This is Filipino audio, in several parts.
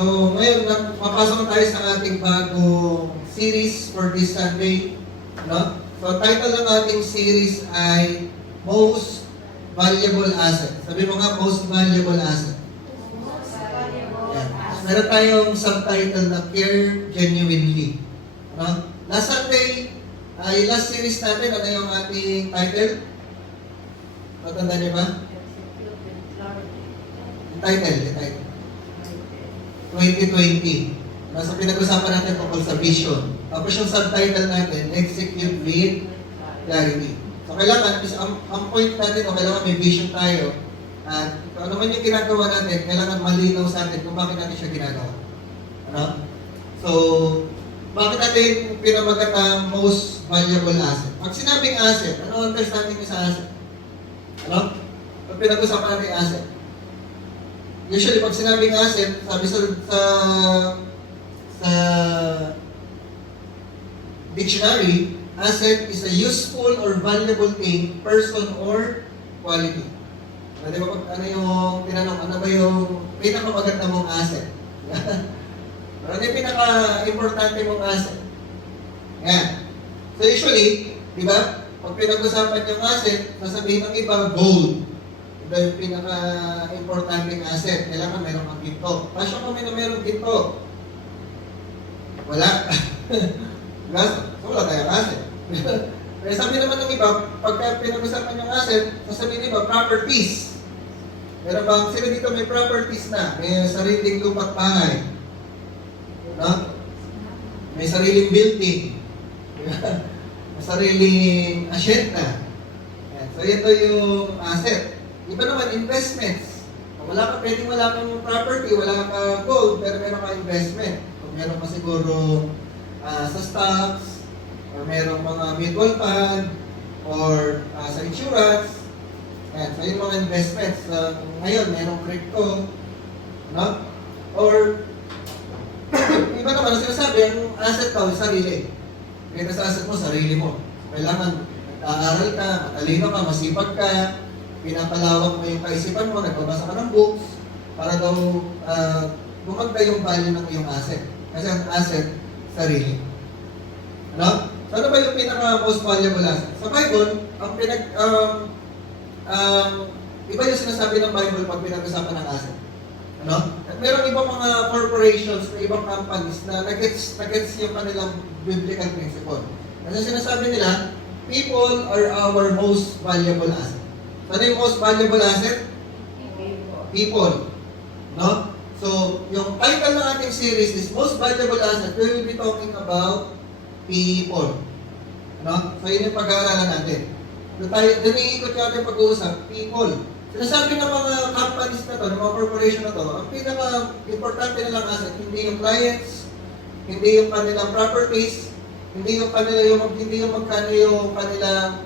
So, ngayon, mapasok na tayo sa ating bagong series for this Sunday. No? So, title ng ating series ay Most Valuable Asset. Sabi mo nga, Most Valuable Asset. Yan. Meron tayong subtitle na Care Genuinely. No? Last Sunday, last series natin, ano yung ating title? Matanda niyo ba? Yung title. 2020. Nasa pinag-usapan natin tungkol sa vision. Tapos yung subtitle natin, Execute with Clarity. So kailangan, ang point natin, o kailangan may vision tayo. At kung ano man yung ginagawa natin, kailangan malinaw sa atin kung bakit natin siya ginagawa. Ano? So, bakit natin pinamagat ang most valuable asset? Pag sinabing asset, ano ang understanding niyo sa asset? Ano? Pag pinag-usapan natin asset. Usually, pag sinabing asset, sabi sa dictionary, asset is a useful or valuable thing, person, or quality. Di ba pag ano yung tinanong, ano ba yung pinakamaganda mong asset? Ano yung pinaka-importante mong asset? Yan. So usually, di ba, pag pinag-usapan yung asset, sasabihin ng iba, gold. Ito yung pinaka-importanting asset. Kailangan meron kang ginto. Pasyon kami na meron ginto. Wala. So, wala tayong asset. Pero sabi naman ng iba, pagka pinag-usapan yung asset, sasabihin iba, properties. Meron bang, sila dito may properties na. May sariling lupa't bahay. No? May sariling building. May sariling asyenda. So, ito yung asset. Iba naman, investments. Kung pwedeng wala kang property, wala kang gold, pero meron kang investment. Kung meron ka siguro sa stocks, or meron mga mutual fund, or sa insurance. Yan. So, yung mga investments. Ngayon, merong crypto. No? Or, iba naman, ang sinasabi, ang asset ka, sarili. Kaya sa asset mo, sarili mo. Kailangan, nag-aaral ka, matalino ka, masipag ka, pinapalawak mo yung kaisipan mo, nagbabasa ka ng books, para daw bumagda yung value ng iyong asset. Kasi ang asset, sarili. Ano? So, ano ba yung pinaka-most valuable asset? Sa Bible, ang iba yung sinasabi ng Bible pag pinag-usapan ng asset. Ano? At merong ibang mga corporations, ibang companies na nag-gets yung kanilang biblical principle. Kasi sinasabi nila, people are our most valuable asset. Ano yung most valuable asset? People. No? So, yung title ng ating series is Most Valuable Asset. We will be talking about people. No? So, yun yung pag-aaralan natin. Doon iikot yung ating pag-uusap, people. Sinasabi ng mga companies na to, ng mga corporation na to, ang pinaka-importante nilang asset, hindi yung clients, hindi yung kanilang properties, hindi yung magkano yung kanilang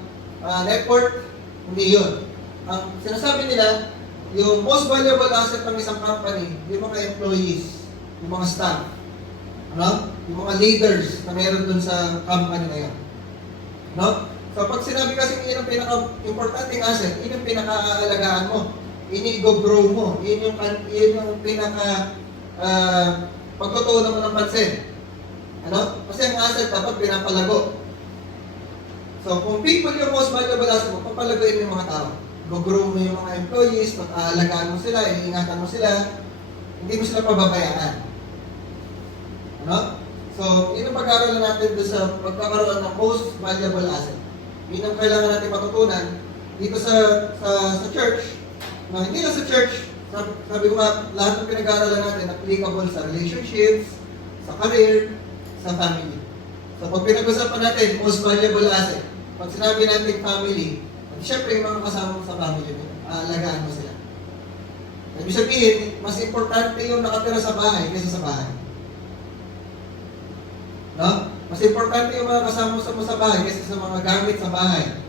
network, hindi yun. Ang sinasabi nila, yung most valuable asset ng isang company, yung mga employees, yung mga staff, ano? Yung mga leaders na meron dun sa company na yun. No? So pag sinabi kasi yun ang pinaka-importanting asset, yun yung pinaka-aalagaan mo. Yun yung i-grow mo. Yun yung pagtutuunan mo ng pansin. Ano? Kasi ang asset dapat pinapalago. So kung people yung most valuable asset mo, papalagoin mo yung mga tao. Go-grow mo yung mga employees, mag-aalagaan mo sila, iingatan mo sila, hindi mo sila pababayaan. Ano? So, yun ang pag-aaralan natin doon sa pagkakaroon ng most valuable asset. Yun ang kailangan natin matutunan dito sa church. Na hindi lang sa church, sabi ko nga, lahat ng pinag-aaralan natin applicable sa relationships, sa career, sa family. So, pag pinag-usapan natin, most valuable asset, pag sinabi natin family, siyempre, yung mga kasama mo sa family mo, aalagaan mo sila. Ibig sabihin, mas importante yung nakatira sa bahay kaysa sa bahay. No? Mas importante yung mga kasama mo sa bahay kaysa sa mga gamit sa bahay.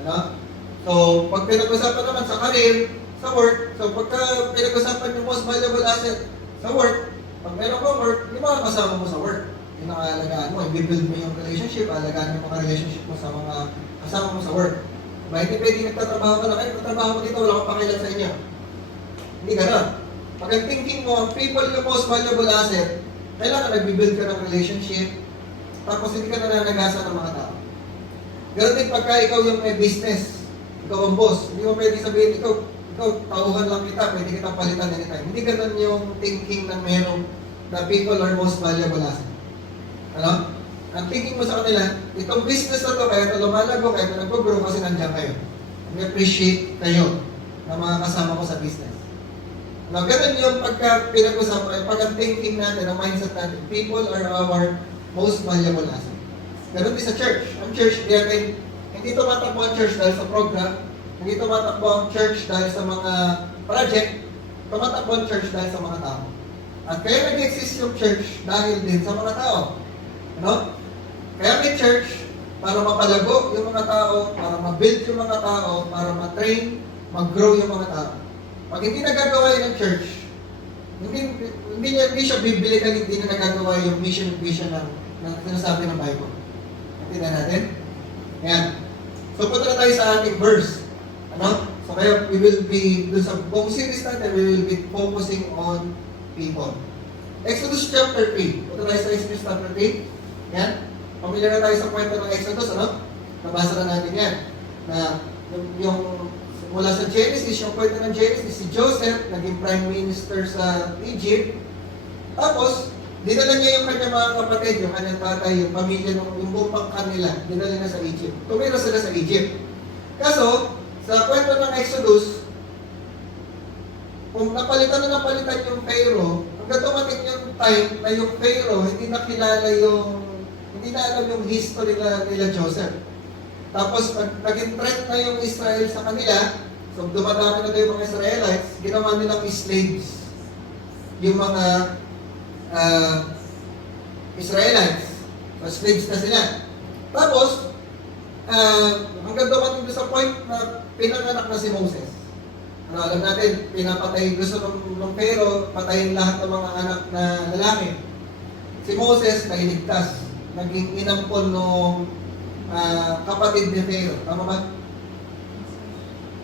Ano? So, pag pinag-usapan naman sa career, sa work, so pagka pinag-usapan yung most valuable asset sa work, pag meron kang work, yung mga kasama mo sa work, yung nakaalagaan mo, i-build mo yung relationship, alagaan mo yung mga relationship mo sa mga kasama mo sa work. Diba? Hindi pwede nagtatrabaho ka lang, nagtatrabaho ko dito, wala kang pakialam sa inyo. Hindi gano'n. Pag ang thinking mo, people yung most valuable asset, kailangan nag-build ka ng relationship, tapos hindi ka nananagasan ng mga tao. Ganun din pagka ikaw yung may business, ikaw ang boss, hindi mo pwede sabihin, ikaw tauhan lang kita, pwede kitang palitan anytime. Hindi ganun yung thinking ng merong na people are most valuable asset. Ano? Ang thinking mo sa kanila, itong business na to, kaya ito lumalago, kaya ito nag-grow kasi nandiyan kayo. I-appreciate kayo na mga kasama ko sa business. Now, ganun yung pagka pinag-usapan, pag ang thinking natin, ang mindset natin, people are our most valuable asset. Ganun din sa church. Ang church, hindi tumatakbo ang church dahil sa program, hindi tumatakbo ang church dahil sa mga project, tumatakbo ang church dahil sa mga tao. At kaya nag-exist yung church dahil din sa mga tao. Ano? Kaya may church para mapalago yung mga tao, para ma-build yung mga tao, para ma-train, mag-grow yung mga tao. Pag hindi nagagawa yun ng church, hindi siya biblical, hindi na nagagawa yung mission and vision na sinasabi ng Bible. Natindihan natin? Ayan. So, punta na tayo sa ating verse. Ano? So, kaya we will be, dun sa buong series natin, we will be focusing on people. Exodus chapter 3. Punta tayo sa Exodus chapter 3. Ayan. Pamilyar na tayo sa kwento ng Exodus, ano? Nabasa na natin yan. Na yung mula sa Genesis, yung kwento ng Genesis, si Joseph, naging prime minister sa Egypt. Tapos, dinala niya yung kanyang mga kapatid, yung kanyang tatay, yung pamilya, yung buong pangkan nila, dinala na sa Egypt. Tumira sila sa Egypt. Kaso, sa kwento ng Exodus, kung napalitan yung Pharaoh, hanggang dumating yung time na yung Pharaoh, hindi na alam yung history nila Joseph. Tapos, naging threat na yung Israel sa kanila, so dumadami na yung mga Israelites, ginawa nilang slaves yung mga Israelites. So, slaves na sila. Tapos, hanggang dumating sa point na pinanganak na si Moses. Ano, alam natin, pinapatay, gusto ng Pharaoh, patayin lahat ng mga anak na lalaki. Si Moses, nailigtas. Naging inampon nung kapatid ni Pharaoh. Tama ba?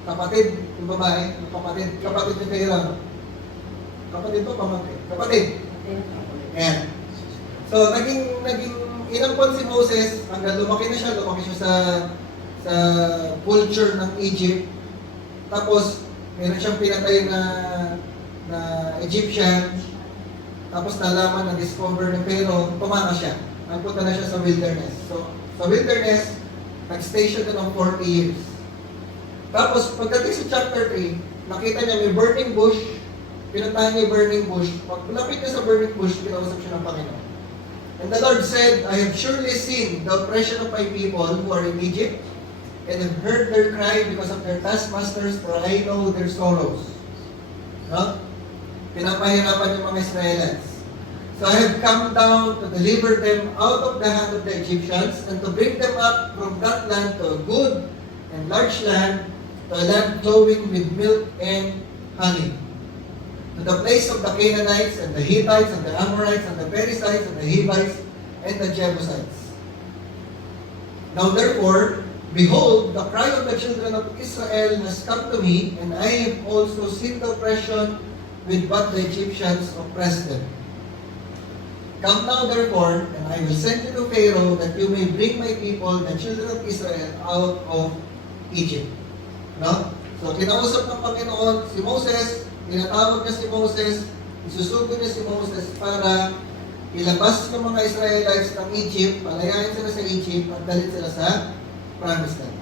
Kapatid, yung babae, yung kapatid ni Pharaoh. Kapatid to, pamangkin. Kapatid. Ayan. So, naging inampon si Moses, hanggang lumaki siya sa culture ng Egypt. Tapos, meron siyang pinatay na Egyptian. Tapos nalaman, na-discover ni Pharaoh, tumakas siya. Nagpunta na siya sa wilderness. So, sa wilderness, nag-stay siya doon ng 40 years. Tapos, pagdating sa chapter 3, nakita niya may burning bush, pinuntahan niya yung burning bush. Paglapit niya sa burning bush, kinausap siya ng Panginoon. And the Lord said, I have surely seen the oppression of my people who are in Egypt, and have heard their cry because of their taskmasters, for I know their sorrows. No? Pinapahirapan yung mga Israelites. So I have come down to deliver them out of the hand of the Egyptians, and to bring them up from that land to a good and large land, to a land flowing with milk and honey, to the place of the Canaanites, and the Hittites, and the Amorites, and the Perizzites, and the Hivites, and the Jebusites. Now therefore, behold, the cry of the children of Israel has come to me, and I have also seen the oppression with what the Egyptians oppressed them. Come now therefore, and I will send you to Pharaoh, that you may bring my people, the children of Israel, out of Egypt. No? So, kinausap ng Panginoon si Moses, tinatawag niya si Moses, isusugo niya si Moses para ilabas ng mga Israelites ng Egypt, palayain sila sa Egypt, at dalhin sila sa Promised Land.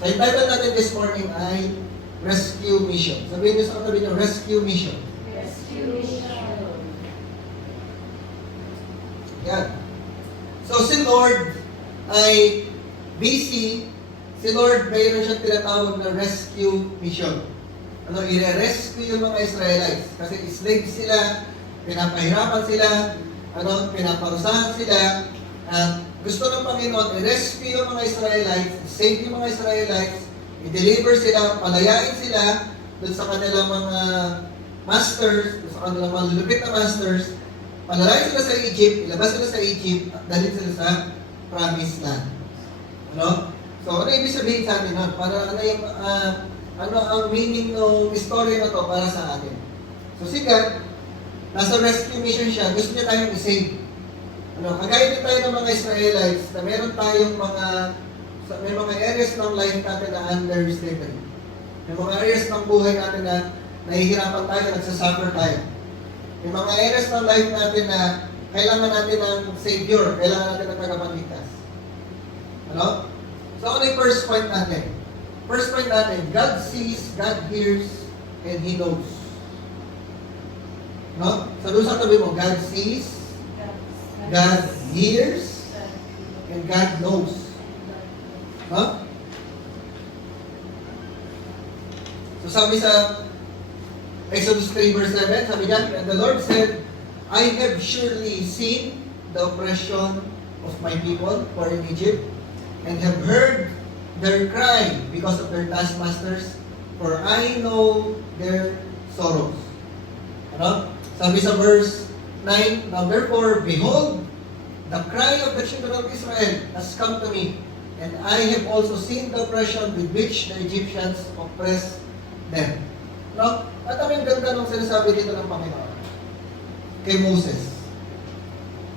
So, yung title natin this morning ay Rescue Mission. Sabihin niyo sa katabi niyo, Rescue Mission. Rescue Mission. Yan. So, si Lord ay busy. Si Lord, mayroon siyang tinatawag na rescue mission. Ano, i-rescue yung mga Israelites. Kasi slaves sila, pinapahirapan sila, pinaparusahan sila. At gusto ng Panginoon, i-rescue yung mga Israelites, save yung mga Israelites, i-deliver sila, palayain sila dun sa kanilang mga masters, dun sa kanilang mga lulupit na masters, palalayin sila sa Egypt, ilabas sila sa Egypt, at dalhin sila sa Promised Land. Ano? So, ano ibig sabihin sa atin nun? Para ano ang meaning ng story na to para sa atin? So si God, nasa rescue mission siya, gusto niya tayong i-save. Kagaya din tayo ng mga Israelites na meron tayong may mga areas ng life natin na under slavery. May mga areas ng buhay natin na nahihirapan tayo, nagsasuffer tayo. May mga areas ng life natin na kailangan natin ng Savior, kailangan natin ng tagapagligtas. So ano yung first point natin? First point natin, God sees, God hears, and He knows. Sa doon sa tabi mo, God sees, God hears, and God knows. So sabi sa Exodus 3 verse 7, sabi niya, and the Lord said, I have surely seen the oppression of my people who are in Egypt, and have heard their cry because of their taskmasters, for I know their sorrows. Sabi sa verse 9, now therefore, behold, the cry of the children of Israel has come to me, and I have also seen the oppression with which the Egyptians oppress them. At ang ganda nung sinasabi dito ng Panginoon kay Moses.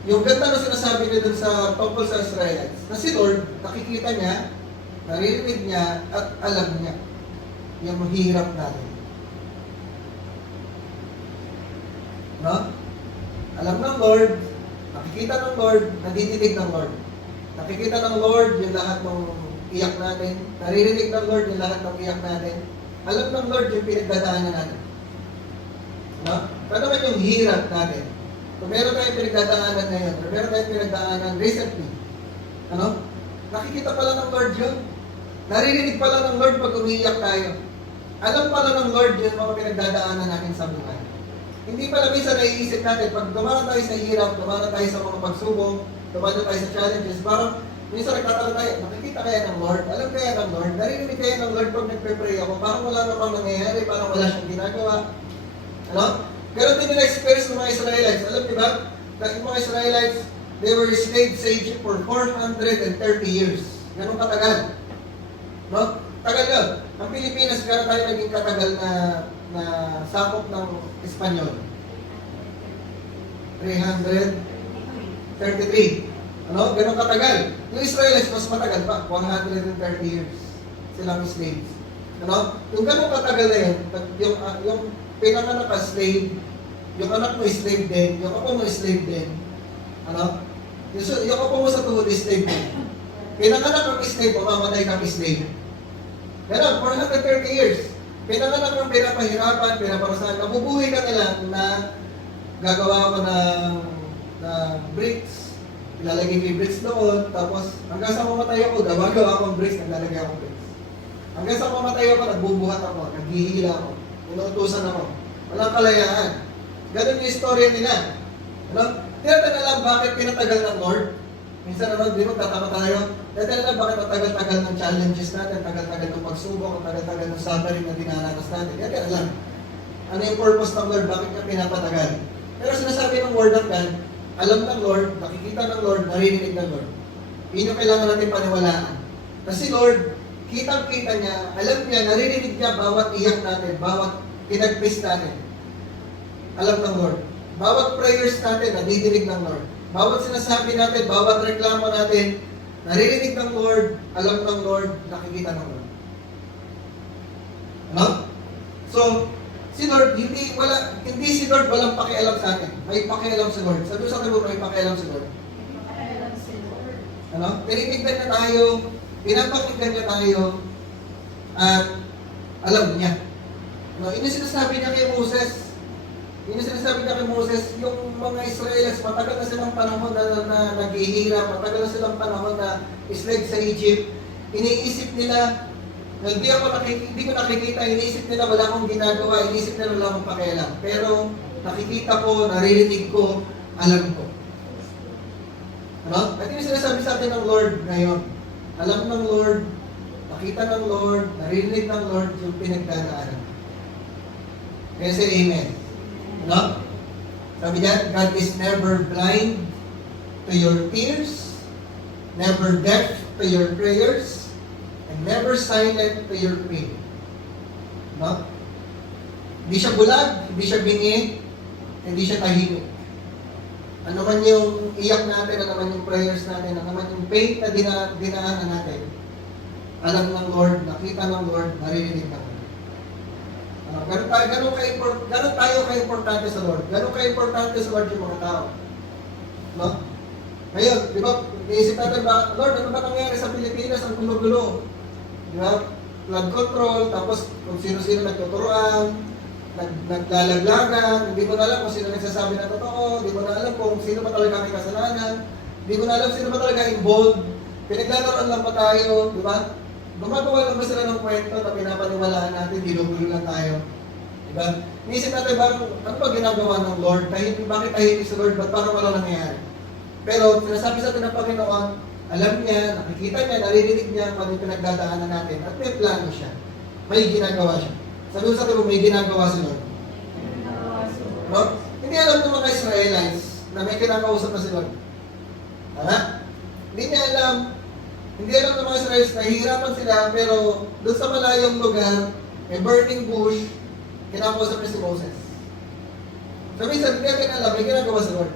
Yung ganda na sinasabi niya dun sa tungkol sa Israelites, na si Lord, nakikita niya, naririnig niya, at alam niya yung hirap natin. Alam ng Lord, nakikita ng Lord, nadidinig ng Lord. Nakikita ng Lord yung lahat ng iyak natin. Naririnig ng Lord yung lahat ng iyak natin. Alam ng Lord yung pinagdadaanan natin. Paano naman yung hirap natin? Kung meron tayong pinagdadaanan ngayon, or meron tayong pinagdaanan recently, nakikita pala ng Lord yun. Naririnig pala ng Lord pag umiiyak tayo. Alam pala ng Lord yun mga pinagdadaanan natin sa buhay. Hindi pala minsan naiisip natin, pag dumaan tayo sa hirap, dumaan tayo sa mga pagsubok, dumaan tayo sa challenges, parang minsan nagtatalo tayo, nakikita kaya ng Lord, alam kaya ng Lord, naririnig kaya ng Lord pag nagpe-pray ako, parang wala namang nangyayari, parang wala siyang ginagawa. Ganon din nila experience ng mga Israelites. Alam niyo ba, yung mga Israelites, they were enslaved sa Egypt for 430 years. Ganon katagal. Tagal yun. Ang Pilipinas, gano'n tayo naging katagal na sakop ng Espanyol? 333. Ganon katagal. Yung Israelites, mas matagal pa. 130 years silang slaves. Yung ganon katagal na yun, yung pinanganak ka slave, yung anak mo slave din, yung apo mo slave din. Yung apo mo sa tuhod slave din. Pinanganak kang slave, mamamatay kang slave. Ganon, 430 years. Pinanganak kang pinapahirapan, pinaparusahan. Nabubuhay ka nila na gagawa ko ng bricks. Ilalagay ko yung bricks doon. Tapos, hanggang sa mamatay ako, gagawa ko ng bricks, naglalagay ako ng bricks. Hanggang sa mamatay ako, nagbubuhat ako, naghihila ako. Inuutusan ako. Walang kalayaan. Ganun yung istorya nila. Tinatanong na lang bakit pinatagal ng Lord. Minsan naman, di mo tatama tayo. Tinatanong na lang bakit matagal-tagal ng challenges natin, tagal-tagal ng pagsubok, tagal-tagal ng suffering na dinaranas natin. Tinatanong lang. Ano yung purpose ng Lord? Bakit niya pinapatagal? Pero sinasabi ng Word of God, alam ng Lord, nakikita ng Lord, naririnig ng Lord. Yun yung kailangan natin paniwalaan. Kasi Lord, kitang-kita niya, alam niya, naririnig niya bawat iyak natin, bawat pinag-face natin. Alam ng Lord. Bawat prayers natin, nadidinig ng Lord. Bawat sinasabi natin, bawat reklamo natin, naririnig ng Lord, alam ng Lord, nakikita ng Lord. So, si Lord, hindi si Lord walang pakialam sa atin. May pakialam si Lord. Sabi sa akin, may pakialam si Lord. May pakialam si Lord. Tinitignan niya tayo, pinapakinggan niya tayo, at alam niya. Yun yung sinasabi niya kay Moses. Yung mga Israelites, matagal na silang panahon na naghihirap, matagal na silang panahon na slave sa Egypt. Iniisip nila, hindi ko nakikita, iniisip nila wala akong ginagawa, iniisip nila wala akong pakialam. Pero nakikita ko, naririnig ko, alam ko. At yung sinasabi sa atin ng Lord ngayon, alam ng Lord, nakita ng Lord, naririnig ng Lord yung pinagdadaanan. Kaya say amen. Sabi niya, God is never blind to your tears, never deaf to your prayers, and never silent to your prayer. Hindi siya bulag, hindi siya bingi, hindi siya tahimik. Ano man yung iyak natin, ano man yung prayers natin, ano man yung pain na dinaanan natin, alam ng Lord, nakita ng Lord, naririnig ng Lord. Ganun tayo ka-importante sa Lord. Ganun ka-importante sa Lord yung mga tao. No? Ngayon, di ba, iisip natin ba, Lord, ano ba nangyari sa Pilipinas? Ang gulo-gulo. Di ba? Flood control, tapos kung sino-sino nagtuturoan, naglalaglagan, hindi mo na alam kung sino nagsasabi na totoo, hindi mo na alam kung sino ba talaga may kasalanan, hindi mo na alam sino ba talaga involved, pinaglalaroan lang pa tayo, di ba? Gumagawa lang ba sila ng kwento na pinapaniwalaan natin, ginugulo lang tayo. Diba? Inisip natin, ano ba ginagawa ng Lord? Bakit tahimik si Lord? Ba't parang wala nangyayari? Pero sinasabi sa atin ng Panginoon, alam niya, nakikita niya, naririnig niya kung ano yung pinagdadaanan natin at may plano siya. May ginagawa siya. Sabi ko sa atin, may ginagawa si Lord. No? Hindi alam ng mga Israelites na may kinakausap na si Lord. Tama? Hindi niya alam. Hindi alam ng mga Israelites, nahihirapan sila, pero doon sa malayong lugar, may burning bush, kinakausap niya si Moses. So minsan, hindi natin alam, may ginagawa si Lord.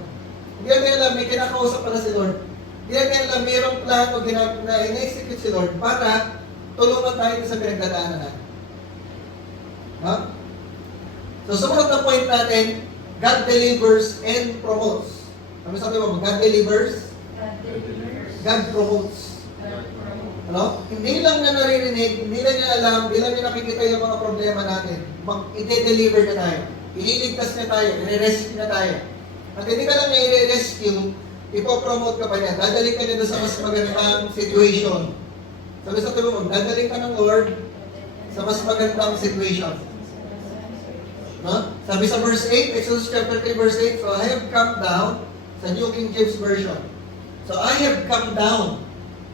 Hindi natin alam, may kinakausap pala si Lord. Hindi natin alam, mayroong plano na in-execute si Lord para tulungan tayo sa pinagdadaanan natin. Ha? So sumunod na point natin, God delivers and promotes. Ano sabi mo? God delivers, God promotes. Ano? Hindi lang niya naririnig, hindi lang niya alam, hindi lang niya nakikita yung mga problema natin. I-deliver na tayo. Ililigtas na tayo. I-rescue na tayo. At hindi ka lang niya i-rescue, ipopromote ka pa niya. Dadalik ka niya sa mas magandang situation. Sabi sa tuloy mo, dadalik ka ng Lord sa mas magandang situation. No? Sabi sa verse 8, Exodus chapter 3 verse 8, so I have come down, sa New King James Version. So I have come down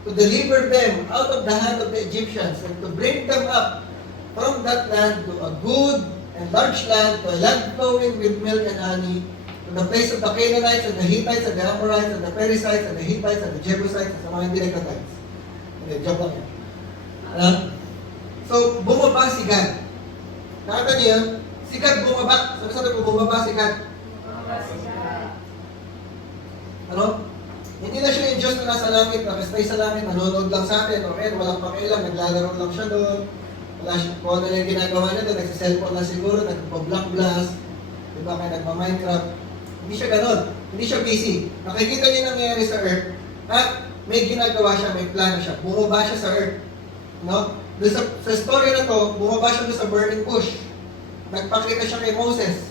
to deliver them out of the hand of the Egyptians and to bring them up from that land to a good and large land, to a land flowing with milk and honey, to the place of the Canaanites and the Hittites and the Amorites and the Perizzites and the Hittites and the Jebusites at sa mga hindi nagtatites. Okay, joke lang yan. So, bumaba si God. Nakita niyo, si God bumaba. Sabi ko, bumaba si God. Ano? Hindi na siya yung Diyos na nasa langit, nakastay sa langit, nanonood lang sa atin, okay, walang pakialam, naglalaro lang siya doon, wala siya, kung ano yung ginagawa niya doon, nagsiselfone na siguro, nagpa-block blast, di ba, kaya nagpa-Minecraft. Hindi siya ganon, hindi siya busy. Nakikita niya nangyayari sa earth, at may ginagawa siya, may plano siya, bumaba siya sa earth. No? Doon sa story na to, bumaba siya doon sa burning bush. Nagpakita siya kay Moses.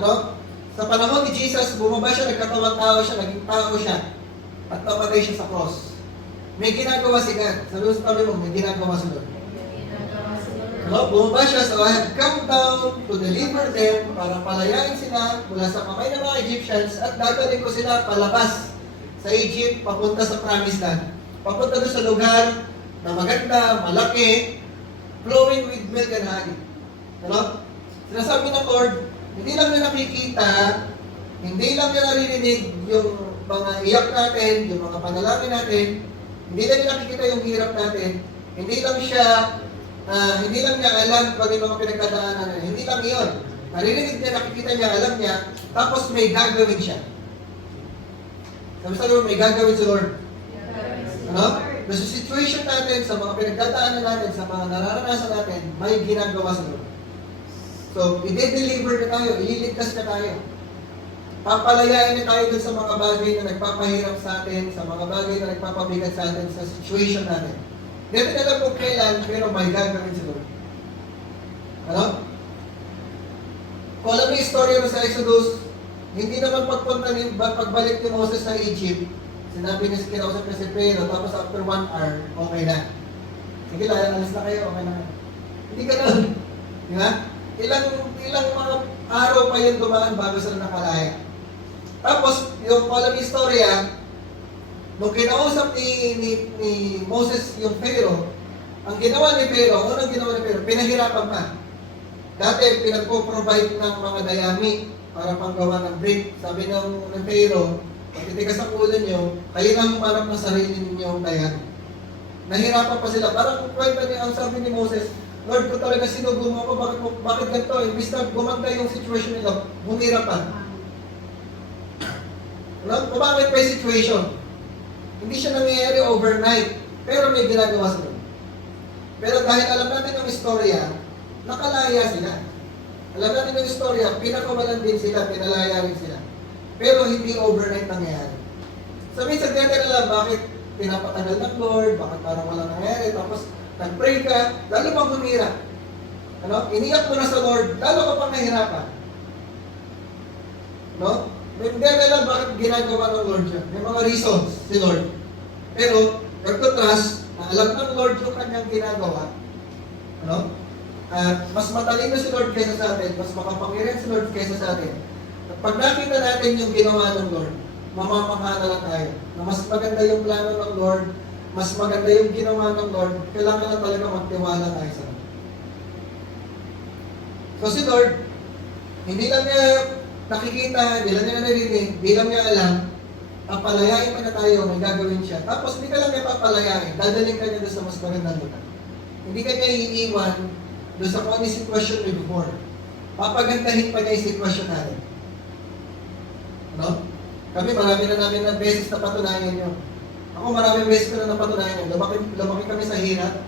Ano? Sa panahon ni Jesus, bumaba siya, nagkatawang tao siya, naging tao siya. At namatay siya sa cross. May ginagawa si God. Sabi mo sa tabi mo, may ginagawa si Lord. No? Bumaba siya, so I have come down to deliver them para palayain sila mula sa kamay ng mga Egyptians at dadalhin ko sila palabas sa Egypt, papunta sa promised land. Papunta doon sa lugar na maganda, malaki, flowing with milk and honey. Ano? Sinasabi ng Lord, hindi lang niya nakikita, hindi lang niya naririnig yung mga iyak natin, yung mga panalangin natin, hindi lang niya nakikita yung hirap natin, hindi lang niya alam kung yung mga pinagdadaanan natin, hindi lang iyon. Naririnig niya, nakikita niya, alam niya, tapos may gagawin siya. Sabi sa Lord, may gagawin si Lord. Ano? Sa situation natin, sa mga pinagdadaanan natin, sa mga nararanasan natin, may ginagawa sa Lord. So, i-deliver na tayo, ililigtas na tayo. Papalayain na tayo dun sa mga bagay na nagpapahirap sa atin, sa mga bagay na nagpapabigat sa atin, sa situation natin. Hindi natin alam kung kailan, pero may gagawin si Lord. Ano? Kung alam mo yung istorya mo sa Exodus, hindi naman pagbalik ni Moses sa Egypt, sinabi niya, kinausap niya si Pharaoh, tapos after 1 hour, okay na. Sige, alis na kayo, okay na. Hindi ka na. Di ba? Ilang mga araw pa yung dumaan bago sila nakalaya. Tapos, yung alam yung istorya, nung kinausap ni Moses yung Pharaoh, ang ginawa ni Pharaoh, unang ginawa ni Pharaoh, pinahirapan pa. Dati, pinagpo-provide ng mga dayami para panggawa ng brick. Sabi ng Pharaoh, pagtitigas ang ulo nyo, kayo nang humarap ng sarili ninyong dayami. Nahirapan pa sila. Parang kwenta niya, ang sabi ni Moses, Lord, kung talaga sinugo mo ako, bakit ganito? Imbis na gumanda yung situation nila, bumira pa. Bakit pa yung situation? Hindi siya nangyayari overnight, pero may ginagawa sila. Pero dahil alam natin ang istorya, nakalaya sila. Alam natin ang istorya, pinakawalan din sila, pinalaya rin sila. Pero hindi overnight nangyayari. Sabihin sa natin alam, bakit pinapatagal ng Lord, bakit parang walang nangyayari, tapos nag-pray ka, lalo pang humira. Iniyak mo na sa Lord, lalo ka pang nahihirapan. Hindi alam bakit ginagawa ng Lord yan. May mga reasons si Lord. Pero, nagtutrust, na alam ng Lord yung kanyang ginagawa. Mas matalino si Lord kaysa sa atin, mas makapangyarihan si Lord kaysa sa atin. At pag nakita natin yung ginawa ng Lord, mamamangha na lang tayo. Na mas maganda yung plano ng Lord, mas maganda yung ginawa ng Lord, kailangan na talaga magtiwala tayo sa Lord. So si Lord, hindi lang niya nakikita, hindi lang niya narinig, hindi lang niya alam, papalayain pa na tayo, may gagawin siya. Tapos hindi ka lang niya papalayain, dadaling ka niya doon sa mas magandang lugar. Hindi ka niya iiwan doon sa kung ano yung sitwasyon niya before. Papagandahin pa niya yung sitwasyon natin. Kami marami na namin na beses na patunayan yun. Ako maraming beses ko na napatunayan yun. Lumaki kami sa hirap.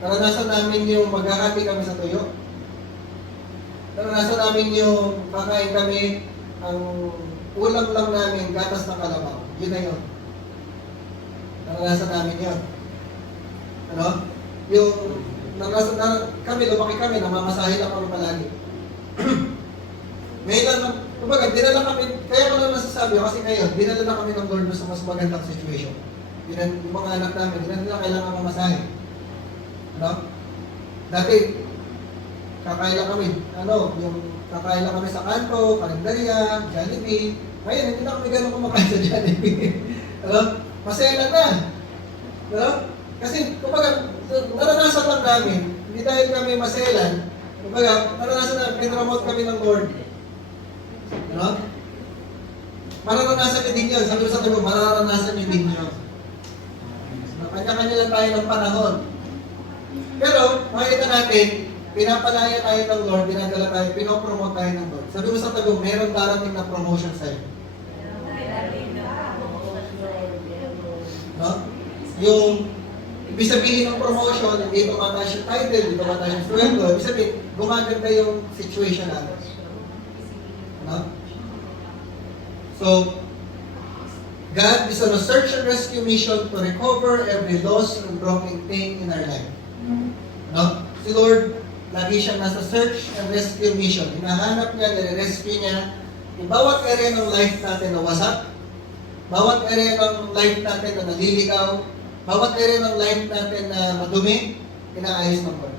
Naranasan namin yung maghahati kami sa tuyo. Naranasan namin yung kakain kami, ang ulam lang namin, gatas ng kalabaw. Yun na yun. Naranasan namin yun. Yung naranasan na kami, lumaki kami, namamasahe lang kami palagi. Ngayon lang, kumbaga, dinala kami, kaya ko lang nasasabi kasi ngayon, dinala na kami ng Lord sa mas magandang situation. Yung mga anak namin, dinala na kailangan mamasahe. Dati, kakain lang kami, yung kakain lang kami sa kanto, kalendarya, Jollibee. Ngayon, hindi na kami ganun kumakain sa Jollibee. Masaya lang na. Kasi, kumbaga, naranasan lang namin, hindi dahil kami maselan, kumbaga, naranasan na, pinromote kami ng Lord. Mararanasan niyo din yun. Sabi ko sa tulo, mararanasan niyo din yun. Kanya-kanya lang tayo ng panahon. Pero, makikita natin, pinapalaya tayo ng Lord, dinadala tayo, pinopromote tayo ng Lord. Sabi ko sa tago, meron darating na promotion sa'yo. Yung ibig sabihin ng promotion, hindi tumataas yung title, hindi tumataas yung sweldo. Ibig sabihin, gumaganda yung situation natin. So, God is on a search and rescue mission to recover every lost and broken thing in our life. Si Lord, lagi siyang nasa search and rescue mission. Hinahanap niya, nire-rescue niya yung bawat area ng life natin na wasak, bawat area ng life natin na naliligaw, bawat area ng life natin na madumi, inaayos ng Lord.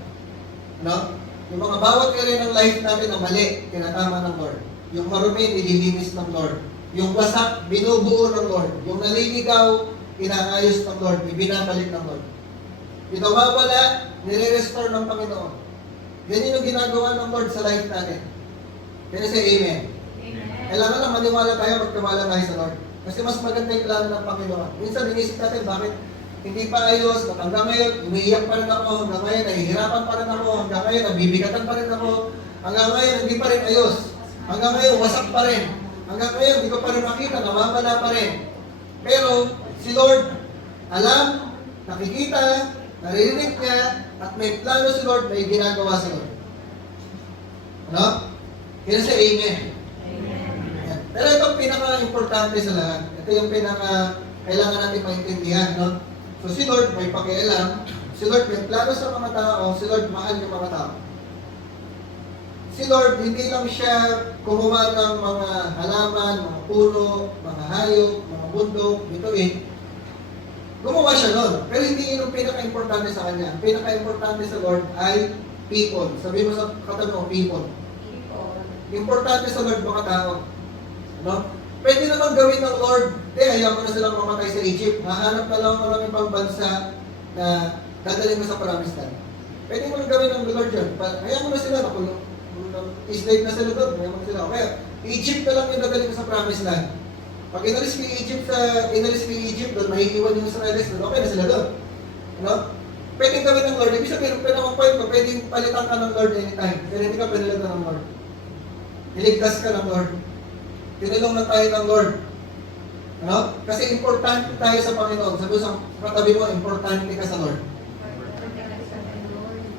Yung mga bawat area ng life natin na mali, tinatama ng Lord. Yung marumi, nililinis ng Lord. Yung wasak, binubuo ng Lord. Yung naliligaw, inaayos ng Lord. Ibinabalik ng Lord. Yung nawawala, nire-restore ng Panginoon. Ganyan yung ginagawa ng Lord sa life natin. Kaya say amen. Kailangan lang maniwala tayo, magtiwala tayo sa Lord. Kasi mas maganda yung plano ng Panginoon. Minsan, inisip natin, bakit hindi pa ayos, hanggang ngayon, umiiyak pa rin ako, hanggang ngayon, nahihirapan pa rin ako, hanggang ngayon, nabibigatan pa rin ako, hanggang ngayon, hindi pa rin ayos. Hanggang ngayon, wasak pa rin. Hanggang ngayon, hindi ko pa rin makita, namamala pa rin. Pero, si Lord, alam, nakikita, naririnig niya, at may plano si Lord, may ginagawa si Lord. Kaya sa amen. Amen. Pero itong pinaka-importante sa lahat, ito yung pinaka-kailangan natin maintindihan, So si Lord may pakialam, si Lord may plano sa mga tao, si Lord mahal yung mga tao. Si Lord, hindi lang siya kumuha ng mga halaman, mga puno, mga hayop, mga bundok, bituin. Gumawa siya nun. Pero hindi yun ang pinaka-importante sa Kanya. Ang pinaka-importante sa Lord ay people. Sabi mo sa katabi mo, people. Importante sa Lord mga tao. Pwede naman gawin ng Lord, ayaw mo na silang mamatay sa Egypt. Hahanap na lang ng ibang bansa na dadalhin mo sa promised land. Pwede mo na gawin ng Lord yun. Ayaw mo na sila, slave na sila doon. Ayaw mo na sila. Kaya, Egypt na lang yung dadalhin mo sa promised land. Pag inalis ko yung Egypt doon, mahiiwan yung Israelis doon, okay na sila doon. pwedeng gawin ng Lord. Ibig sabihin, pwede mong point ko, pwedeng palitan ka ng Lord anytime. Pero hindi ka pinalitan ng Lord. Iligtas ka ng Lord. Tinulong na tayo ng Lord. Ano? Kasi importante tayo sa Panginoon. Sabi mo sa katabi mo, importante ka sa Lord.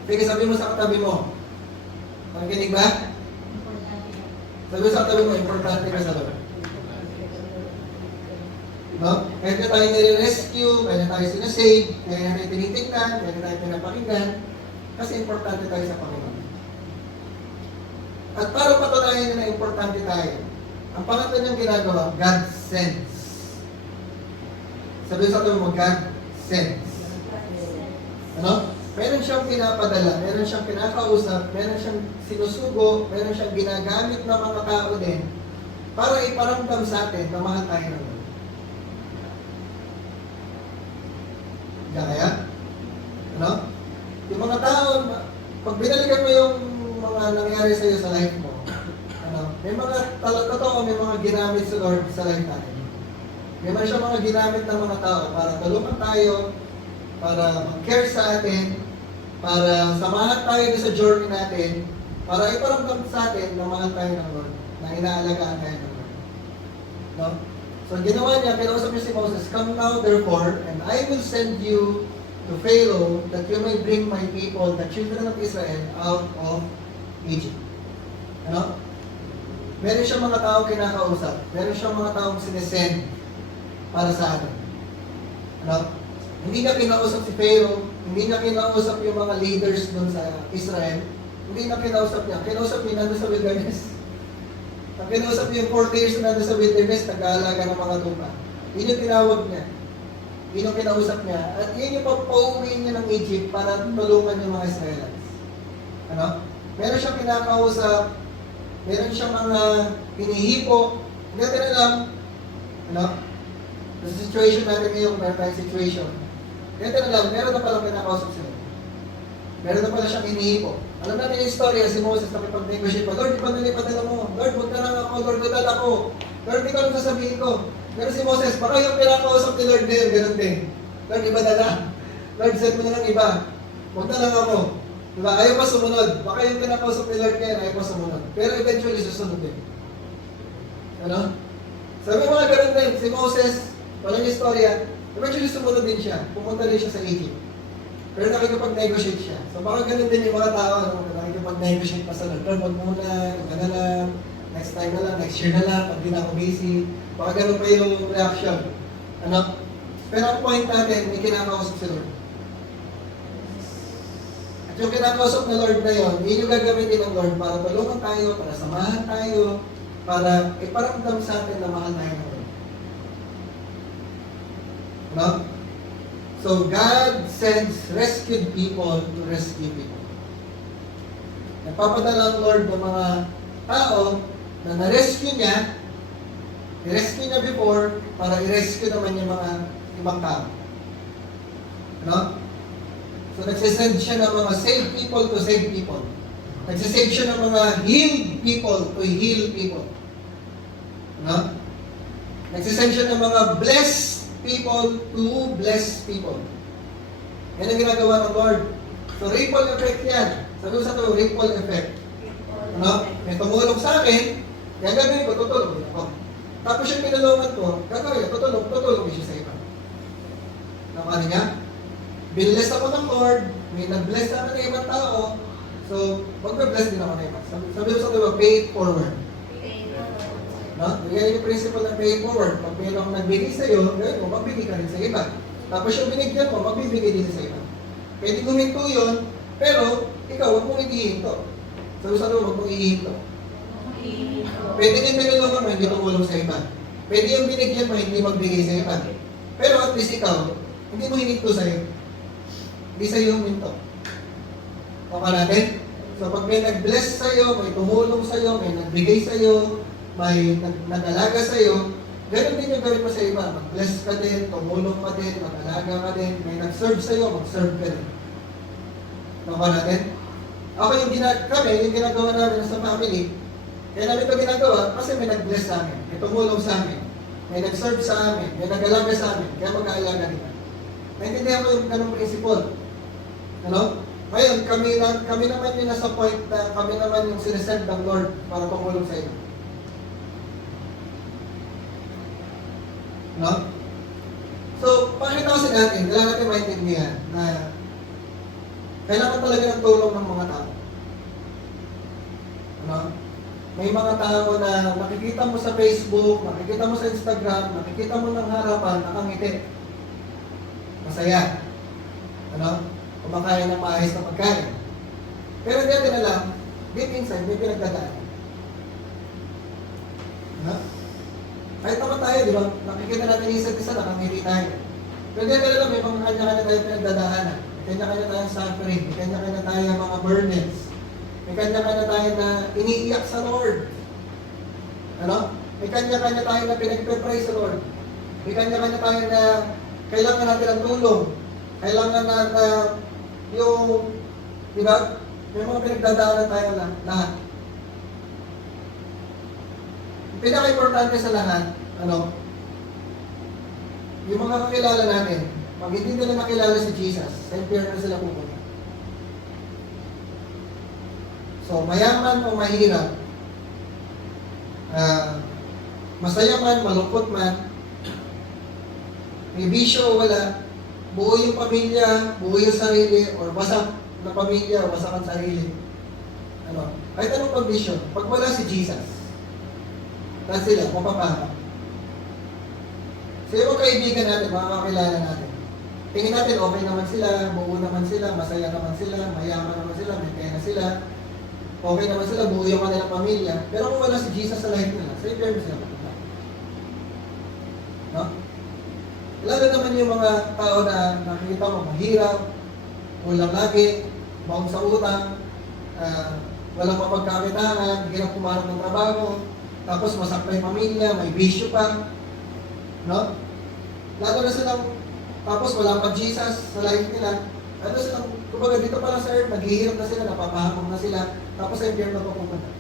Sige, sabi mo sa katabi mo. Makinig ba? Sabi mo sa katabi mo, importante ka sa Lord. No? Kaya na tayo nire-rescue, kaya na tayo sinasave, kaya na tayo tinitignan, kaya na tayo pinapakinggan, kasi importante tayo sa Panginoon. At para patunayan na importante tayo, ang pangatlo niyang ginagawa, God sends. Sabi sa atin mo, God sends. Ano? Meron siyang pinapadala, meron siyang pinakausap, meron siyang sinusugo, meron siyang ginagamit ng mga tao din para iparamdam sa atin na mahal tayo ng Lord. Kaya? Ano? Yung mga tao, pag binalikan mo yung mga nangyari sa iyo sa life mo, ano? May mga, totoo, may mga ginamit sa Lord sa life natin. May man siya mga ginamit ng mga tao para tulungan tayo, para mag-care sa atin, para samahan tayo sa journey natin, para iparamdam sa atin na mahal tayo ng Lord, na inaalagaan tayo ng Lord. No? So, ginawa niya, kinausap niya si Moses, "Come now, therefore, and I will send you to Pharaoh, that you may bring my people, the children of Israel, out of Egypt." Ano? Meron siyang mga tao kinakausap. Meron siyang mga taong sinesend para sa atin. Ano? Hindi niya kinausap si Pharaoh, hindi niya kinausap yung mga leaders doon sa Israel, hindi niya kinausap niya. Kinausap niya nandun sa wilderness. Ang kinausap niya yung 40 years na nandun sa wilderness, nag-aalaga ng mga tupa. Yun yung tinawag niya. Yun yung kinausap niya. At yun yung pauwiin niya ng Egypt para tulungan yung mga Israelites. Ano? Meron siyang kinakausap, meron siyang mga hinihipo. Hindi natin alam, ano? Sa situation natin ngayon, meron tayong situation. Hindi natin alam, meron na palang kinakausap sila. Meron na pala siyang hinihipo. Alam natin yung istorya, si Moses nakipag-negotiate pa, "Lord, di ba nalipadala mo? Lord, huwag na lang ako. Lord, gulat ako. Lord, di ko alam sasabihin ko." Pero si Moses, baka yung pinakausap ni Lord din, ganun din. "Lord, iba na lang. Lord, send mo na lang iba. Huwag na lang ako." Diba? Ayaw pa sumunod. Baka yung pinakausap ni Lord ngayon, ayaw pa sumunod. Pero eventually, susunod din. Ano? Sabi mga ganun din, si Moses, walang istorya, eventually sumunod din siya. Pumunta din siya sa Egypt. Pero nakikipag-negotiate siya. So baka ganun din yung mga tao, ano, nakikipag-negotiate pa sa Lord. "Lord, wag muna, wag na lang, next time na lang, next year na lang, pag di na ako busy." Baka ganun pa yung reaction. Ano? Pero ang point natin, may kinakausap si Lord. At yung kinakausap ng Lord na yun, yun yung gagamitin ng Lord para tulungan tayo, para samahan tayo, para iparamdam sa atin na mahal tayo ng Lord. Ano? So, God sends rescued people to rescue people. Nagpapadala ang Lord ng mga tao na na-rescue niya, i-rescue niya before, para i-rescue naman yung mga ibang tao. Ano? So, nagsisend siya ng mga saved people to save people. Nagsisend siya ng mga healed people to heal people. Ano? Nagsisend siya ng mga blessed people to bless people. Yan ang ginagawa ng Lord. So, ripple effect yan. Sabi ko sa ito, ripple effect. Ano? May tumulong sa akin, yan gagawin ko, tutulong ako. Tapos yung pinulungan ko, gagawin ko, tutulong siya sa iba. Nakakali niya? Binless ako ng Lord, may nag-bless na ng ibang tao, so, mag-bless din ako ng iba. Sabi ko sa ito, pay it forward. No? Yan yung principle ng pay forward. Pag mayroong nagbigay sa iyo, gawin mo, magbigay ka rin sa iba. Tapos yung binigyan mo, magbibigay din sa iba. Pwede guminto yun, pero ikaw, huwag mong ihihinto. Sabi sa huwag mong ihihinto. Pwede din pinulungan mo, hindi tumulong sa iba. Pwede yung binigyan mo, hindi magbigay sa iba. Pero at least ikaw, hindi mo hininto sa iyo. Hindi sa iyo huminto. Tama natin? So pag may nag-bless sa iyo, may tumulong sa iyo, may nagbigay sa iyo, may nag-alaga sa iyo, ganun din yung gawin mo sa iba. Mag-bless ka din, tumulong ka din, mag-alaga ka din, may nag-serve sa iyo, mag-serve ka din. Tama natin? Ako yung ginagawa namin sa family, kaya namin ito ginagawa kasi may nag-bless sa amin, may tumulong sa amin, may nag-serve sa amin, may nag-alaga sa amin, kaya mag-aalaga din. Naintindihan ko yung ganung principle. Ano? Ngayon, kami naman yung nasa point na kami naman yung sinesend ng Lord para tumulong sa inyo. No? So, pakita kasi natin, kailangan natin maintindihan na kailangan talaga ng tulong ng mga tao. Ano? May mga tao na nakikita mo sa Facebook, nakikita mo sa Instagram, nakikita mo ng harapan, nakangiti. Masaya. Ano? Kumakain ng maayos na pagkain. Pero hindi natin alam, deep inside, may pinagdadaan. Ano? Kahit naman tayo, di ba? Nakikita natin isa't isa, nakangiti tayo. Pero hindi natin alam, may mga kanya-kanya tayo pinagdadaanan. May kanya-kanya tayong suffering. May kanya-kanya tayong mga burdens. May kanya-kanya tayo na iniiyak sa Lord. Ano? May kanya-kanya tayo na pinagpe-pray sa Lord. May kanya-kanya tayo na kailangan natin ng tulong. Kailangan na yung, di ba? May mga pinagdadaanan tayo lahat. Yung pinaka-importante sa lahat, ano? Yung mga kakilala natin, pag hindi nila nakilala si Jesus, sa impyerno sila pupunta. So, mayaman o mahirap, masaya man, malungkot man, may bisyo o wala, buo yung pamilya, buo yung sarili, or wasak na pamilya, wasak ang sarili. Ano? Kahit anong condition, pag wala si Jesus, lahat sila, mapapahamak. So yung mga kaibigan natin, mga kakilala natin, tingin natin okay naman sila, buo naman sila, masaya naman sila, mayaman naman sila, may pera sila, okay naman sila, buo yung kanilang pamilya, pero kung wala si Jesus sa life nila, sa impyerno sila pupunta. No? Lalo naman yung mga tao na nakikita mo, mahirap, walang lagi, baon sa utang, walang mapagkakitaan, hirap pumarap ng trabaho, tapos masakta yung pamilya, may bisyo pa, no? Lalo na silang, tapos wala pa Jesus sa life nila, lalo silang, kumbaga dito pala sa earth, naghihirap na sila, napapahamog na sila, tapos sa impyerno pa pupunta.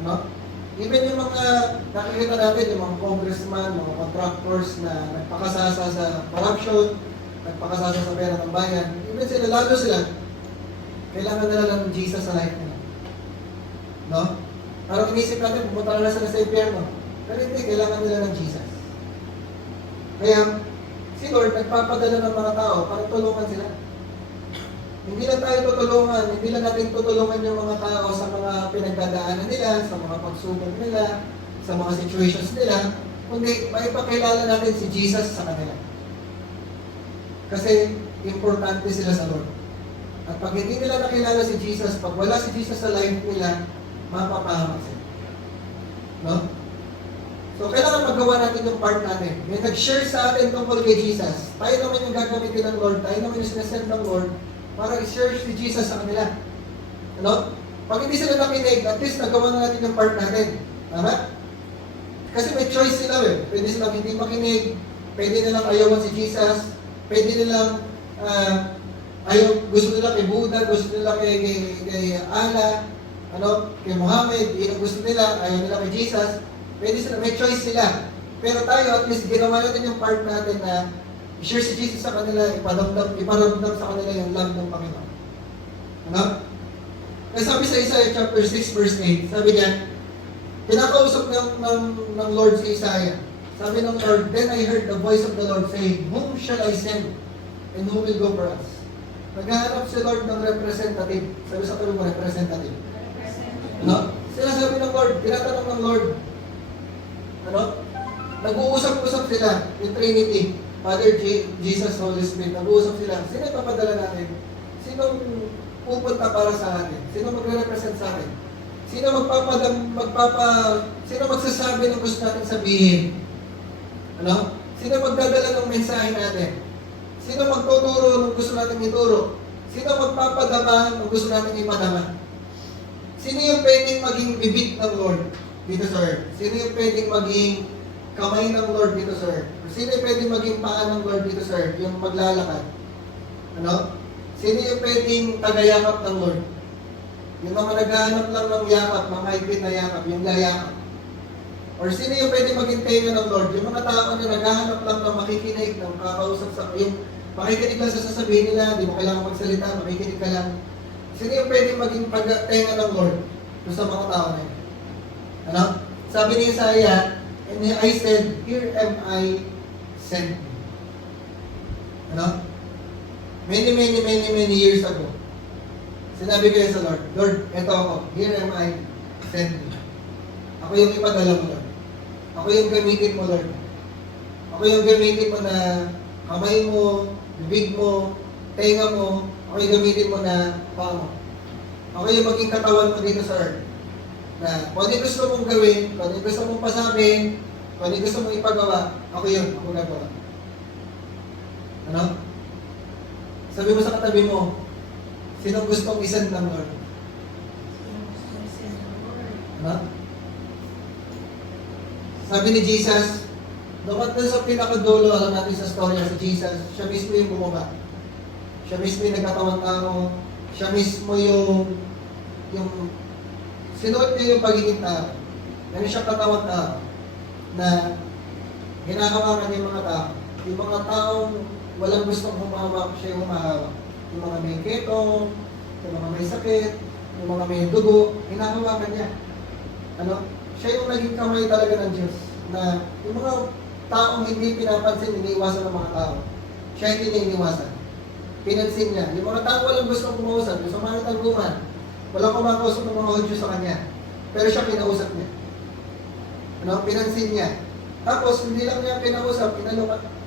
Ano? Even yung mga nakikita natin, yung mga congressman, mga contractors na nagpakasasa sa corruption, nagpakasasa sa pera ng bayan, even sila, lalo sila, kailangan nila ng Jesus sa life nila. No? Parang inisip natin, pumunta na sila sa impyerno. Pero hindi, kailangan nila ng Jesus. Kaya, si Lord, nagpapadala ng mga tao para tulungan sila. Hindi lang tayo tutulungan, hindi lang natin tutulungan yung mga tao sa mga pinagdadaanan nila, sa mga pagsubok nila, sa mga situations nila, kundi maipakilala natin si Jesus sa kanila. Kasi importante sila sa Lord. At pag hindi nila nakilala si Jesus, pag wala si Jesus sa life nila, mapapahamak sila. No? So, kailangan magawa natin yung part natin. May nag-share sa atin tungkol kay Jesus. Tayo naman yung gagamitin ng Lord, tayo naman yung sinasend ng Lord, para i-share si Jesus sa kanila. Ano? Pag hindi sila nakinig, at least nagawa na natin yung part natin. Tama? Kasi may choice sila eh. Pwede silang hindi makinig, pwede nilang ayawan si Jesus, pwede nilang gusto nila kay Buddha, gusto nila kay Allah, ano, kay Muhammad, yun ang gusto nila, ayaw nila kay Jesus. Pwede sila, may choice sila. Pero tayo, at least ginawa natin yung part natin na i-share si Jesus sa kanila, iparamdam sa kanila yung love ng Panginoon. Ano? Kaya sabi sa Isaiah chapter 6 verse 8, sabi niya, kinakausap ng Lord si Isaiah. Sabi ng Lord, then I heard the voice of the Lord saying, whom shall I send? And who will go for us? Naghahanap si Lord ng representative. Sabi sa tulong mo, representative. Ano? Sila sabi ng Lord, tinatanong ng Lord, ano? Nag-uusap-usap sila, yung Trinity, Father, Jesus, Holy Spirit, nag-uusap sila. Sino ipapadala natin? Sino pupunta para sa atin? Sino magre-represent sa atin? Sino sino magsasabi ng gusto natin sabihin? Ano? Sino magdadala ng mensahe natin? Sino magtuturo ng gusto natin ituro? Sino magpapadama ng gusto natin ipadama? Sino yung pwedeng maging bibig ng Lord dito sa earth? Sino yung pwedeng maging kamay ng Lord dito sa earth? Sino yung pwedeng maging paa ng Lord dito sa earth? Yung maglalakad. Ano? Sino yung pwedeng tagayakap ng Lord? Yung mga naghahanap lang ng yakap, mga higpit na yakap, yung layakap. Or sino yung pwedeng maging tenga ng Lord? Yung mga tao na naghahanap lang ng makikinig, ng kakausap sa, yung Makikinig lang sa sasabihin nila, di mo kailangan magsalita, makikinig ka lang. Sino yung pwedeng maging pagtenga ng Lord doon sa mga tao na yun? Ano? Sabi ni Isaiah, and I said, here am I, sent me. Ano? Many years ago, sinabi ko sa Lord, Lord, eto ako, here am I, sent me. Ako yung ipadala mo, Lord. Ako yung gamitin mo, Lord. Ako yung gamitin mo na kamay mo, bibig mo, tenga mo, ako yung gamitin mo na paa mo. Ako yung maging katawan mo dito sa earth. Na kung ano yung gusto mong gawin, kung ano yung gusto mong pasabi, kung ano yung gusto mong ipagawa, ako yun, ako gagawa. Ano? Sabi mo sa katabi mo, sinong gustong isend ng Lord? Ano? Sabi ni Jesus, dapat na sa pinakadulo, alam natin sa storya sa Jesus, siya mismo yung bumaba. Siya mismo yung nagkatawang tao. Siya mismo yung sinuot niya yung pagiging tao. Ano siya katawang tao na ginagawa niya yung mga tao. Yung mga taong walang gustong humawak, siya yung humahawak. Yung mga may keto, yung mga may sakit, yung mga may dugo, hinahawakan niya. Ano? Siya yung naging kamay talaga ng Diyos. Na yung mga taong hindi pinapansin, iniiwasan ng mga tao. Siya hindi niya iniwasan. Pinansin niya. Yung mga taong walang gustong kumausap, gusto makitagpuan, walang kumakausap ng mga audio sa kanya. Pero siya kinausap niya. Ano? Pinansin niya. Tapos, hindi lang niya kinausap,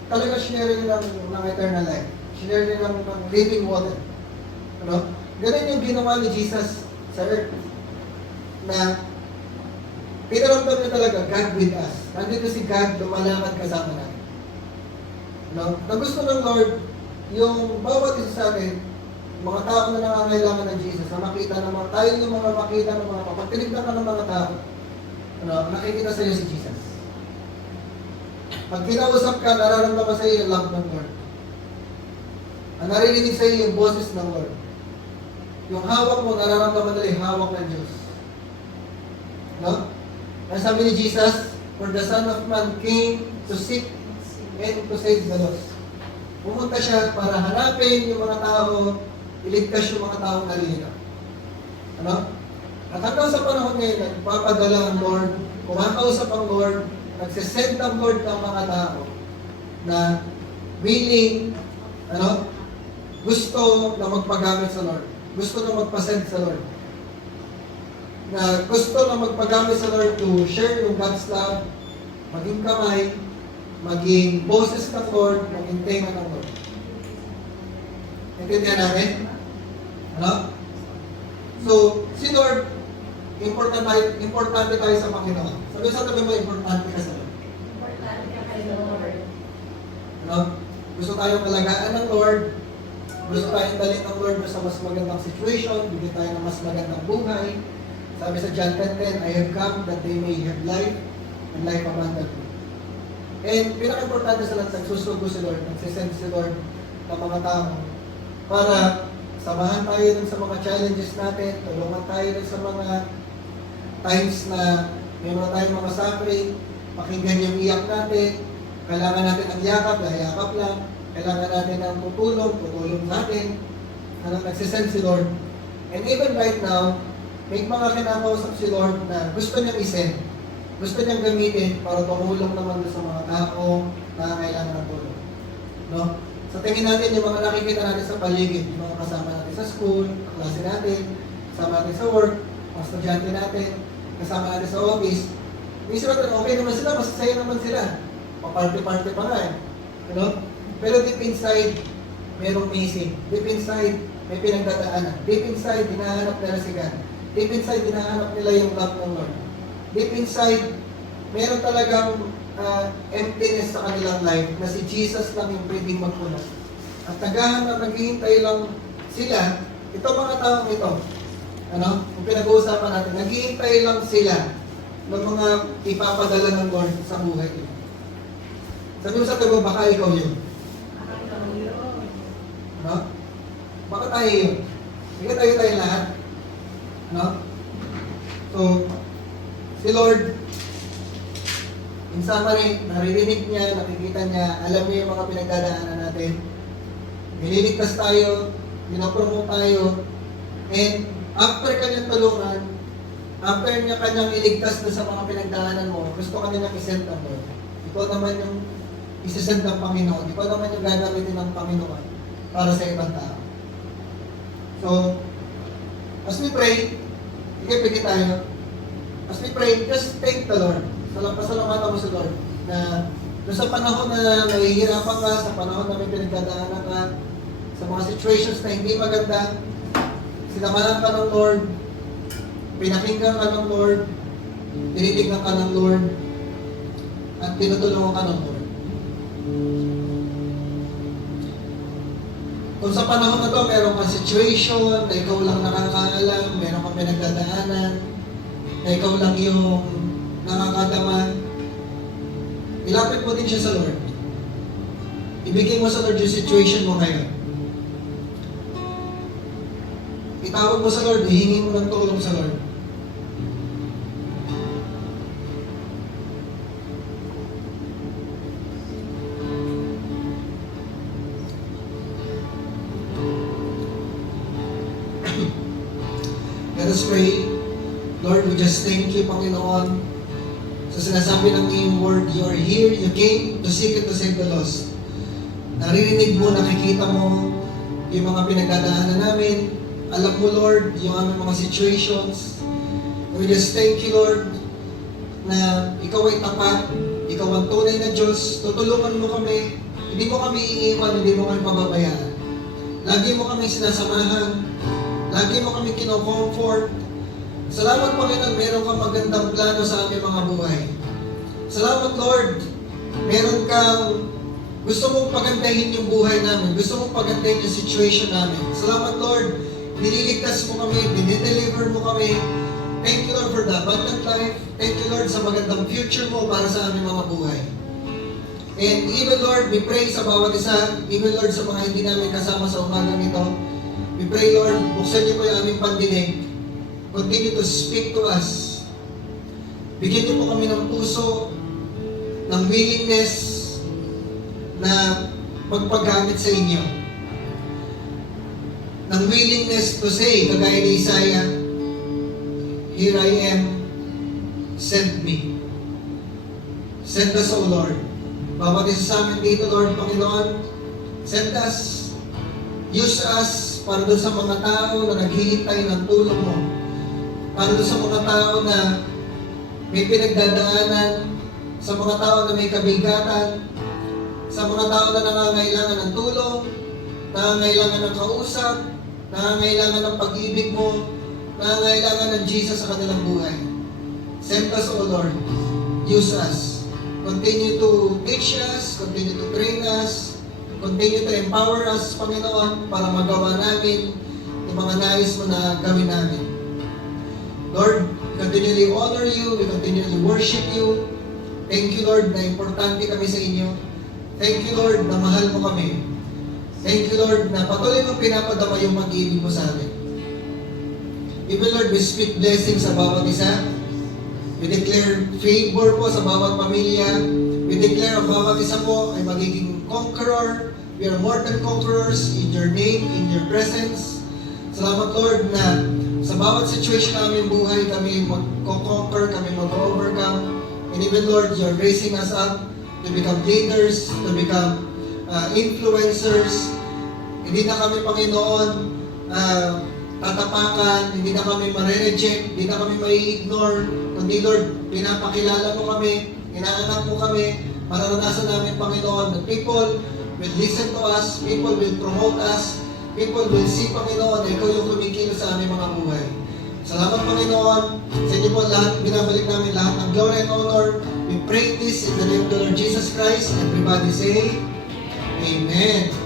talaga share niya ng eternal life. Share niya ng living water. Ano? Ganun yung ginawa ni Jesus sa earth. Na pinaramdam niya talaga, God with us. Nandito si God, lumalakad kasama natin. No? Na gusto ng Lord, yung bawat isa sa atin, mga tao na nangangailangan ng Jesus, na makita ng mga, tayo yung mga makita ng mga, pag tinignan ka ng mga tao, ano, nakikita sa iyo si Jesus. Pag kinausap ka, nararamdaman sa iyo yung love ng Lord. Ang naririnig sa iyo yung boses ng Lord. Yung hawak mo, nararamdaman nila yung hawak ng Diyos. No? Ang sabi ni Jesus, for the Son of Man came to seek and to save the lost. Pumunta siya para hanapin yung mga tao, iligtas yung mga taong nalilito. Ano? At hanggang sa panahon ngayon, nagpapadala ang Lord, kumakausap ang Lord, nagsisend ang Lord ng mga tao na willing, ano, gusto na magpagamit sa Lord. Gusto na magpasend sa Lord. Na gusto na magpagamit sa Lord to share yung God's love, maging kamay, maging boses ng Lord, maging tenga ng Lord. Intindihan natin? Ano? So, si Lord, importante tayo sa Panginoon. Sabi sa tabi mo, importante ka sa Lord. Importante ka kay Lord. Ano? Gusto tayong alagaan ng Lord, gusto tayong dalhin ng Lord sa mas magandang situation, bigyan tayo ng mas magandang buhay. Sabi sa John 10:10, I have come that they may have life and life abundantly. And pinaka-importante sa lahat, nagsusugo si Lord, nagsisend si Lord ng mga tao para samahan tayo dun sa mga challenges natin, tulungan tayo dun sa mga times na mayroon tayong mga suffering, pakinggan yung iyak natin, kailangan natin ang yakap lang, kailangan natin ng tutulong natin, nagsisend si Lord. And even right now, may mga kinakausap si Lord na gusto niyang isend, gusto niyang gamitin para tumulong naman sa mga tao na kailangan ng tulong. No? Sa tingin natin, yung mga nakikita natin sa paligid, yung mga kasama natin sa school, klase natin, kasama natin sa work, mga estudyante natin, kasama natin sa office, isip natin, okay naman sila, masasaya naman sila. Pa-party-party pa nga eh. You know? Pero deep inside, merong missing. Deep inside, may pinagdadaanan. Deep inside, hinahanap nila si God. Deep inside, hinahanap nila yung love ng Lord. Deep inside, meron talagang emptiness sa kanilang life na si Jesus lang yung pwedeng magpuno. At naghahanap, naghihintay lang sila, ito mga taong ito, ano, kung pinag-uusapan natin, naghihintay lang sila ng mga ipapadala ng Lord sa buhay nila. Sabi mo sa tabi, baka ikaw yun. No? Baka tayo yun. Sige tayo lahat. No? So, si Lord, in summary, naririnig niya, nakikita niya, alam niya yung mga pinagdadaanan natin. Nililigtas tayo, pinapromote tayo, and after kanyang tulungan, after niya kanyang iligtas na sa mga pinagdaanan mo, gusto ka nilang isend ang Lord. Ikaw naman yung isasend ng Panginoon. Ikaw naman yung gagamitin ng Panginoon para sa ibang tao. So, as we pray, ikipigit tayo. As we pray, just thank the Lord. Pasalamatan mo sa Lord na doon sa panahon na nahihirapan ka, sa panahon na may pinagdadaanan ka, sa mga situations na hindi maganda, sinamalan ka ng Lord, pinakinggan ka ng Lord, tinitignan ka ng Lord, at tinutulungan ka ng Lord. Kung sa panahon na to, meron kang situation na ikaw lang nakakaalam, meron kang pinagdadaanan, na ikaw lang yung nakakadama, ilapit mo din siya sa Lord. Ibigay mo sa Lord yung situation mo ngayon. Itawag mo sa Lord, hihingi mo ng tulong sa Lord. Let us pray. Lord, we just thank you, Panginoon, sa sinasabi ng iyong word, you are here, you came to seek and to save the lost. Naririnig mo, nakikita mo yung mga pinagdadaanan namin. Alam mo, Lord, yung aming mga situations. We just thank you, Lord, na ikaw ay tapat, ikaw ang tunay na Diyos, tutulungan mo kami, hindi mo kami iiwan, hindi mo kami pababayaan. Lagi mo kami sinasamahan, lagi mo kami kino-comfort. Salamat, Panginoon, meron kang magandang plano sa aming mga buhay. Salamat, Lord, meron kang gusto mong pagandahin yung buhay namin, gusto mong pagandahin yung situation namin. Salamat, Lord, nililigtas mo kami, dinideliver mo kami. Thank you, Lord, for the abundant life. Thank you, Lord, sa magandang future mo para sa aming mga buhay. And even, Lord, we pray sa bawat isa, even, Lord, sa mga hindi namin kasama sa umagang ito, we pray, Lord, buksan niyo po yung aming pandinig. Continue to speak to us. Bigyan niyo po kami ng puso, ng willingness na magpagamit sa inyo. Ng willingness to say, kagaya ni Isaiah, here I am, send me. Send us, O Lord. Bawat isa sa amin dito, Lord, Panginoon, send us. Use us para doon sa mga tao na naghihintay ng tulong mo. Para doon sa mga tao na may pinagdadaanan, sa mga tao na may kabigatan, sa mga tao na nangangailangan ng tulong, nangangailangan ng kausap, nangangailangan ng pag-ibig mo, nangangailangan ng Jesus sa kanilang buhay. Send us, O Lord. Use us. Continue to teach us, continue to train us, continue to empower us, Panginoon, para magawa namin yung mga nais mo na gawin namin. Lord, we continually honor you, we continually worship you. Thank you, Lord, na importante kami sa inyo. Thank you, Lord, na mahal mo kami. Thank you, Lord, na patuloy mong pinapadama yung pag-ibig mo sa amin. Even, Lord, we speak blessings sa bawat isa. We declare favor po sa bawat pamilya. We declare ang bawat isa po ay magiging conqueror. We are more than conquerors in your name, in your presence. Salamat, Lord, na sa bawat situation namin buhay, kami mag-conquer, kami mag-overcome. And even, Lord, you're raising us up to become leaders, to become influencers. Hindi na kami, Panginoon, tatapakan, hindi na kami ma-reject, hindi na kami mai-ignore, kundi, Lord, pinapakilala mo kami, inaanak mo kami, mararanasan namin, Panginoon, that people will listen to us, people will promote us, people will see, Panginoon, na ikaw yung kumikilos sa aming mga buhay. Salamat, Panginoon, sa inyo po lahat, binabalik namin lahat ng glory and honor. We pray this in the name of the Lord Jesus Christ. Everybody say, Amen.